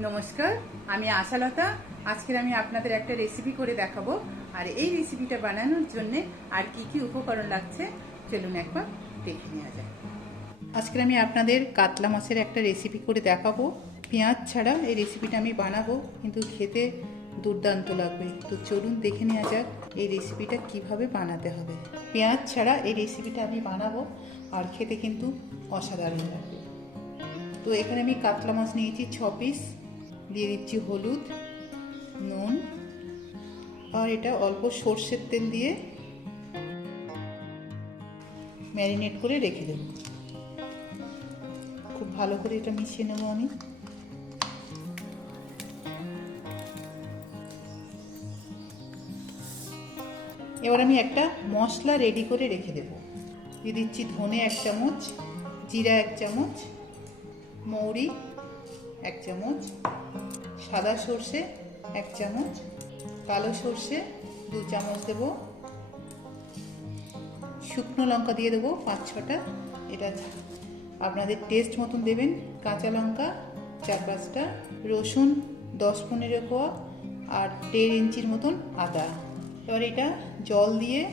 নমস্কার, আমি আশালতা। আজকের আমি আপনাদের একটা রেসিপি করে দেখাবো। আর এই রেসিপিটা বানানোর জন্য আর কি কি উপকরণ লাগছে, চলুন একবার দেখে নেওয়া যায় আজকে আমি আপনাদের কাতলা মাছের একটা রেসিপি করে দেখাবো। পেঁয়াজ ছাড়া এই রেসিপিটা আমি বানাবো, কিন্তু খেতে দুর্দান্ত লাগবে। তো চলুন দেখে নেওয়া যাক এই রেসিপিটা কীভাবে বানাতে হবে। পেঁয়াজ ছাড়া এই রেসিপিটা আমি বানাবো, আর খেতে কিন্তু অসাধারণ লাগবে। তো এখানে আমি কাতলা মাছ নিয়েছি ছ পিস দিয়ে দিচ্ছি হলুদ, নুন, আর এটা অল্প সর্ষের তেল দিয়ে ম্যারিনেট করে রেখে দেবো। খুব ভালো করে এটা মিশিয়ে নেব আমি। এবার আমি একটা মশলা রেডি করে রেখে দেবো। দিয়ে দিচ্ছি ধনে এক চামচ, জিরা এক চামচ, মৌরি এক চামচ, সাদা সর্ষে এক চামচ, কালো সর্ষে দু চামচ দেবো। শুকনো লঙ্কা দিয়ে দেবো পাঁচ ছটা। এটা আপনাদের টেস্ট মতন দেবেন। কাঁচা লঙ্কা, চার পাঁচটা। রসুন, দশ পনেরো কোয়া আর দেড় ইঞ্চির মতন আদা। এবার এটা জল দিয়ে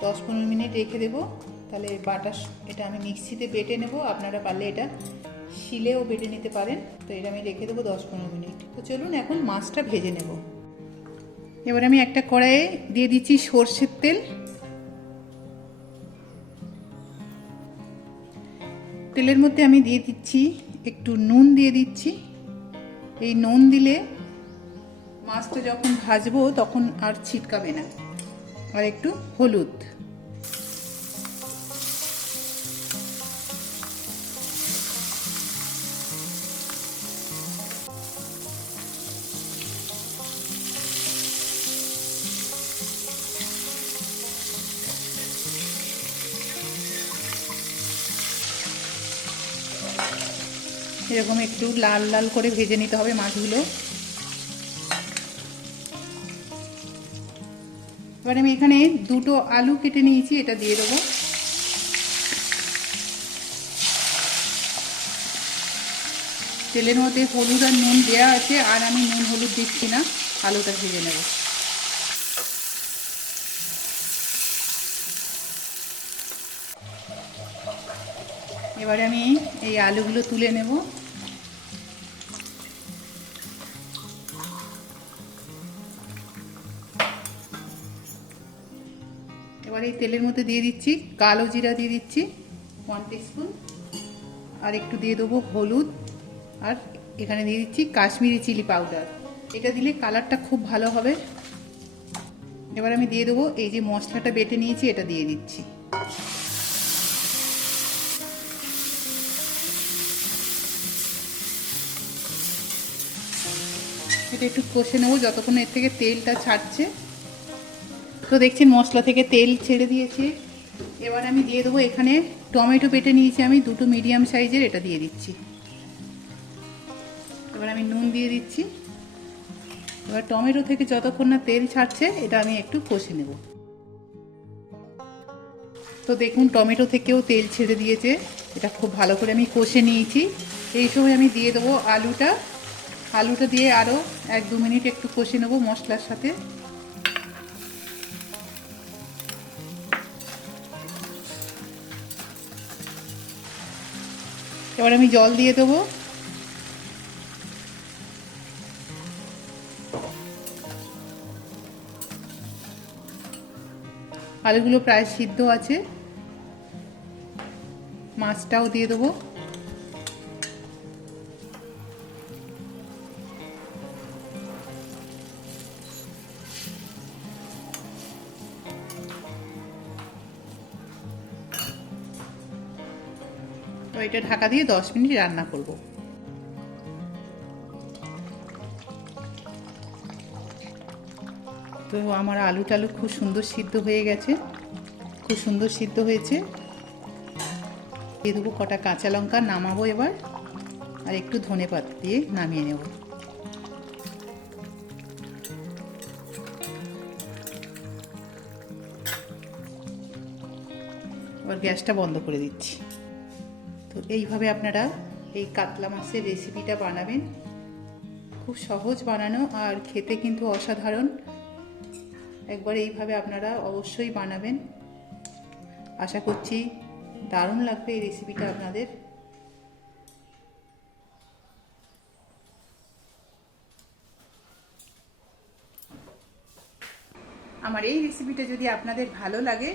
দশ পনেরো মিনিট রেখে দেবো। তাহলে বাটা এটা আমি মিক্সিতে বেটে নেব। আপনারা পারলে এটা শিলেও বেটে নিতে পারেন। তো এটা আমি রেখে দেবো দশ পনেরো মিনিট। তো চলুন এখন মাছটা ভেজে নেব। এবার আমি একটা কড়াইয়ে দিয়ে দিচ্ছি সর্ষের তেল। তেলের মধ্যে আমি দিয়ে দিচ্ছি একটু নুন দিয়ে দিচ্ছি। এই নুন দিলে মাছটা যখন ভাজবো তখন আর ছিটকাবে না। আর একটু হলুদ। এরকম একটু লাল লাল করে ভেজে নিতে হবে মাছগুলো। এবার আমি এখানে দুটো আলু কেটে নিয়েছি, এটা দিয়ে দেবো। তেলের মধ্যে হলুদ আর নুন দেওয়া আছে, আর আমি নুন হলুদ দিচ্ছি না, আলুটা ভেজে নেব। এবারে আমি এই আলুগুলো তুলে নেব। এবার এই তেলের মধ্যে দিয়ে দিচ্ছি কালো জিরা দিয়ে দিচ্ছি ওয়ান টিস্পুন আর একটু দিয়ে দেবো হলুদ, আর এখানে দিয়ে দিচ্ছি কাশ্মীরি চিলি পাউডার। এটা দিলে কালারটা খুব ভালো হবে। এবার আমি দিয়ে দেবো এই যে মশলাটা বেটে নিয়েছি, এটা দিয়ে দিচ্ছি। এটা একটু কষে নেব, যতক্ষণ এর থেকে তেলটা ছাড়ছে। তো দেখছেন মশলা থেকে তেল ছেড়ে দিয়েছে। এবার আমি দিয়ে দেবো এখানে টমেটো পেটে নিয়েছি আমি, দুটো মিডিয়াম সাইজের এটা দিয়ে দিচ্ছি। এবার আমি নুন দিয়ে দিচ্ছি। এবার টমেটো থেকে যতক্ষণ না তেল ছাড়ছে, এটা আমি একটু কষে নেব। তো দেখুন, টমেটো থেকেও তেল ছেড়ে দিয়েছে। এটা খুব ভালো করে আমি কষে নিয়েছি। এই সময় আমি দিয়ে দেবো আলুটা। আলুটা দিয়ে আরও এক দু মিনিট একটু কষে নেব মশলার সাথে। এবার আমি জল দিয়ে দেবো। আলুগুলো প্রায় সিদ্ধ আছে। মাছটাও দিয়ে দেবো। তো এটা ঢাকা দিয়ে দশ মিনিট রান্না করব। তো আমার আলু টালু খুব সুন্দর সিদ্ধ হয়ে গেছে। খুব সুন্দর সিদ্ধ হয়েছে। দিয়ে দেবো কটা কাঁচা লঙ্কা, নামাবো এবার। আর একটু ধনে পাতা দিয়ে নামিয়ে নেব। এবার গ্যাসটা বন্ধ করে দিচ্ছি। তো এইভাবে আপনারা এই কাতলা মাছের রেসিপিটা বানাবেন। খুব সহজ বানানো আর খেতে কিন্তু অসাধারণ। একবার এইভাবে আপনারা অবশ্যই বানাবেন। আশা করছি দারুণ লাগবে এই রেসিপিটা আপনাদের। আমার এই রেসিপিটা যদি আপনাদের ভালো লাগে